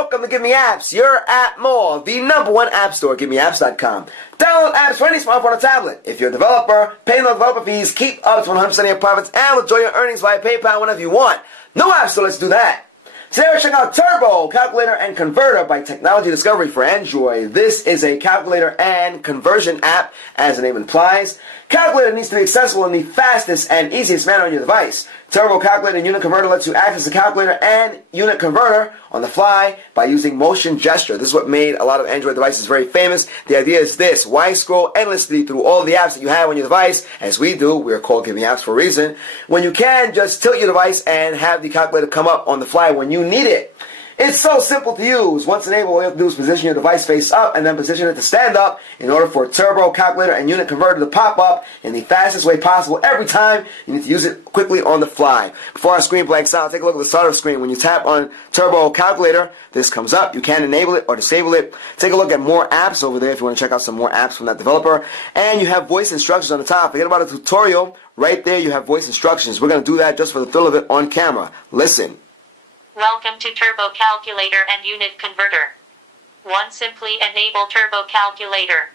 welcome to GiveMeApps, your app mall, the #1 app store, GiveMeApps.com. Download apps for any smartphone or tablet. If you're a developer, pay no developer fees, keep up to 100% of your profits, and withdraw your earnings via PayPal whenever you want. No app store, let's do that. Today we're checking out Turbo Calculator and Converter by Technology Discovery for Android. This is a calculator and conversion app, as the name implies. Calculator needs to be accessible in the fastest and easiest manner on your device. Turbo Calculator and Unit Converter lets you access the calculator and unit converter on the fly by using motion gesture. This is what made a lot of Android devices very famous. The idea is this: why scroll endlessly through all the apps that you have on your device, as we do? We're called GiveMeApps for a reason. When you can just tilt your device and have the calculator come up on the fly when you need it. It's so simple to use. Once enabled, all you have to do is position your device face up and then position it to stand up in order for Turbo Calculator and Unit Converter to pop up in the fastest way possible every time. You need to use it quickly on the fly. Before our screen blanks out, take a look at the start of the screen. When you tap on Turbo Calculator, this comes up. You can enable it or disable it. Take a look at more apps over there if you want to check out some more apps from that developer. And you have voice instructions on the top. Forget about a tutorial. Right there you have voice instructions. We're going to do that just for the thrill of it on camera. Listen. Welcome to Turbo Calculator and Unit Converter. 1. Simply enable Turbo Calculator.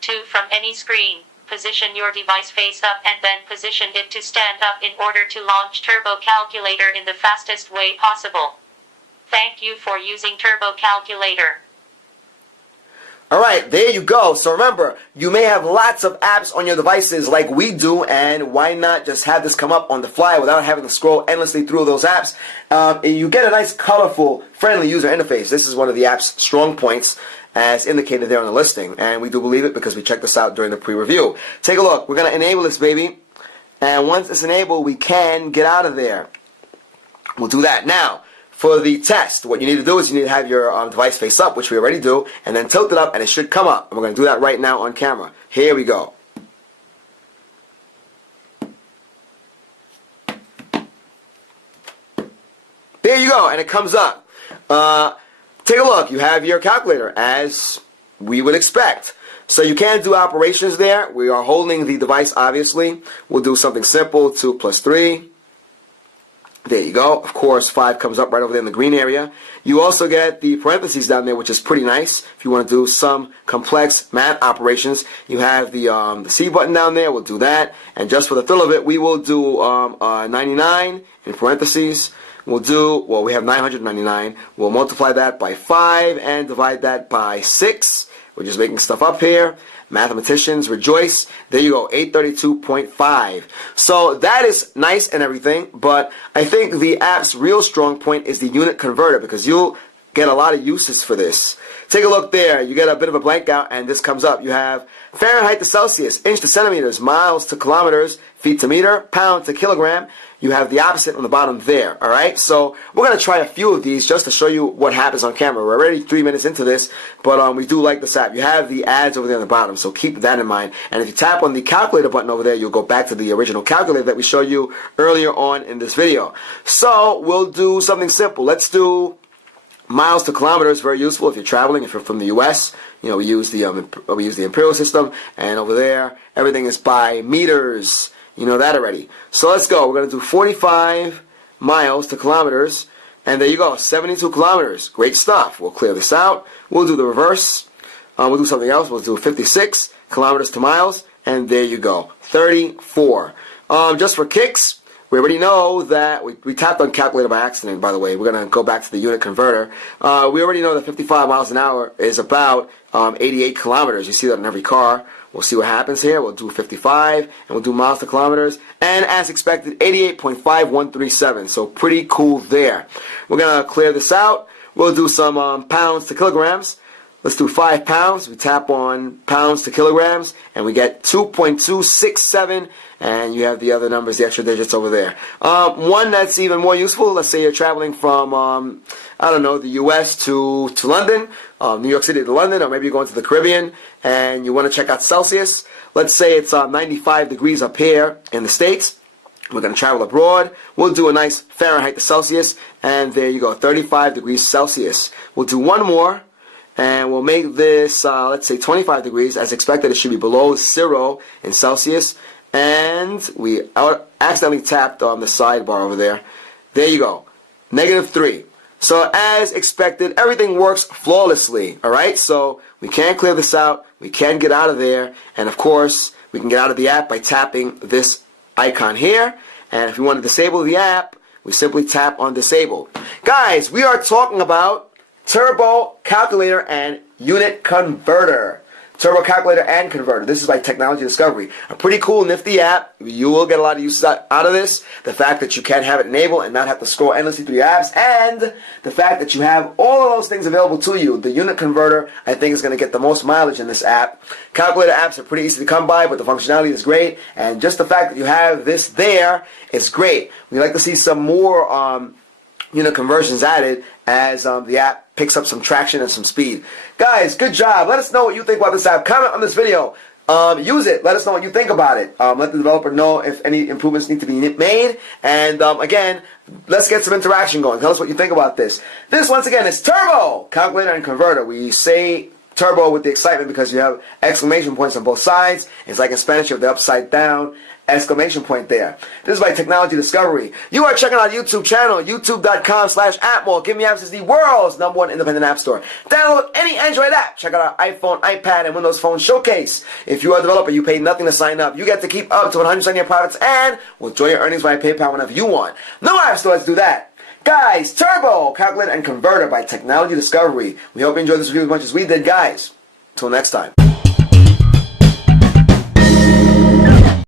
2. From any screen, position your device face up and then position it to stand up in order to launch Turbo Calculator in the fastest way possible. Thank you for using Turbo Calculator. Alright, there you go. So remember, you may have lots of apps on your devices like we do, and why not just have this come up on the fly without having to scroll endlessly through those apps? You get a nice, colorful, friendly user interface. This is one of the app's strong points, as indicated there on the listing, and we do believe it because we checked this out during the pre-review. Take a look. We're going to enable this baby, and once it's enabled, we can get out of there. We'll do that now. For the test, what you need to do is you need to have your device face up, which we already do, and then tilt it up, and it should come up. And we're going to do that right now on camera. Here we go. There you go, and it comes up. Take a look. You have your calculator, as we would expect. So you can do operations there. We are holding the device, obviously. We'll do something simple, 2 plus 3. There you go. Of course, 5 comes up right over there in the green area. You also get the parentheses down there, which is pretty nice. If you want to do some complex math operations, you have the C button down there. We'll do that. And just for the thrill of it, we will do 99 in parentheses. We'll do, well, we have 999. We'll multiply that by 5 and divide that by 6. We're just making stuff up here. Mathematicians rejoice. There you go, 832.5. So that is nice and everything, but I think the app's real strong point is the unit converter, because you'll get a lot of uses for this. Take a look there. You get a bit of a blank out, and this comes up. You have Fahrenheit to Celsius, inch to centimeters, miles to kilometers, feet to meter, pound to kilogram. You have the opposite on the bottom there, all right? So we're going to try a few of these just to show you what happens on camera. We're already 3 minutes into this, but we do like this app. You have the ads over there on the bottom, so keep that in mind. And if you tap on the calculator button over there, you'll go back to the original calculator that we showed you earlier on in this video. So we'll do something simple. Let's do miles to kilometers. Very useful if you're traveling. If you're from the U.S., you know, we use the imperial system, and over there everything is by meters. You know that already. So let's go. We're going to do 45 miles to kilometers. And there you go, 72 kilometers. Great stuff. We'll clear this out. We'll do the reverse. We'll do something else. We'll do 56 kilometers to miles. And there you go, 34. Just for kicks, we already know that we tapped on calculator by accident, by the way. We're going to go back to the unit converter. We already know that 55 miles an hour is about 88 kilometers. You see that in every car. We'll see what happens here. We'll do 55, and we'll do miles to kilometers. And as expected, 88.5137. So pretty cool there. We're going to clear this out. We'll do some pounds to kilograms. Let's do 5 pounds. We tap on pounds to kilograms, and we get 2.267. And you have the other numbers, the extra digits over there. One that's even more useful, let's say you're traveling from, I don't know, the U.S. to London, New York City to London, or maybe you're going to the Caribbean, and you want to check out Celsius. Let's say it's 95 degrees up here in the States. We're going to travel abroad. We'll do a nice Fahrenheit to Celsius, and there you go, 35 degrees Celsius. We'll do one more. And we'll make this, let's say 25 degrees. As expected, it should be below 0 in Celsius. And we accidentally tapped on the sidebar over there. There you go. -3. So as expected, everything works flawlessly, all right? So we can clear this out, we can get out of there, and of course, we can get out of the app by tapping this icon here. And if we want to disable the app, we simply tap on disable. Guys, we are talking about Turbo Calculator and Unit Converter. Turbo Calculator and Converter. This is by Technology Discovery. A pretty cool, nifty app. You will get a lot of use out of this. The fact that you can have it enabled and not have to scroll endlessly through your apps, and the fact that you have all of those things available to you. The Unit Converter, I think, is going to get the most mileage in this app. Calculator apps are pretty easy to come by, but the functionality is great, and just the fact that you have this there is great. We'd like to see some more unit conversions added as the app picks up some traction and some speed. Guys, good job. Let us know what you think about this app. Comment on this video. Use it. Let us know what you think about it. Let the developer know if any improvements need to be made. And again, let's get some interaction going. Tell us what you think about this. This, once again, is Turbo Calculator and Converter. We say turbo with the excitement because you have exclamation points on both sides. It's like in Spanish, you have the upside down exclamation point there. This is by Technology Discovery. You are checking out our YouTube channel, youtube.com/appmall. GiveMeApps is the world's #1 independent app store. Download any Android app. Check out our iPhone, iPad, and Windows Phone showcase. If you are a developer, you pay nothing to sign up. You get to keep up to 100% of your profits and withdraw your earnings via PayPal whenever you want. No app stores do that. Guys, Turbo Calculator and Converter by Technology Discovery. We hope you enjoyed this review as much as we did, guys. Until next time.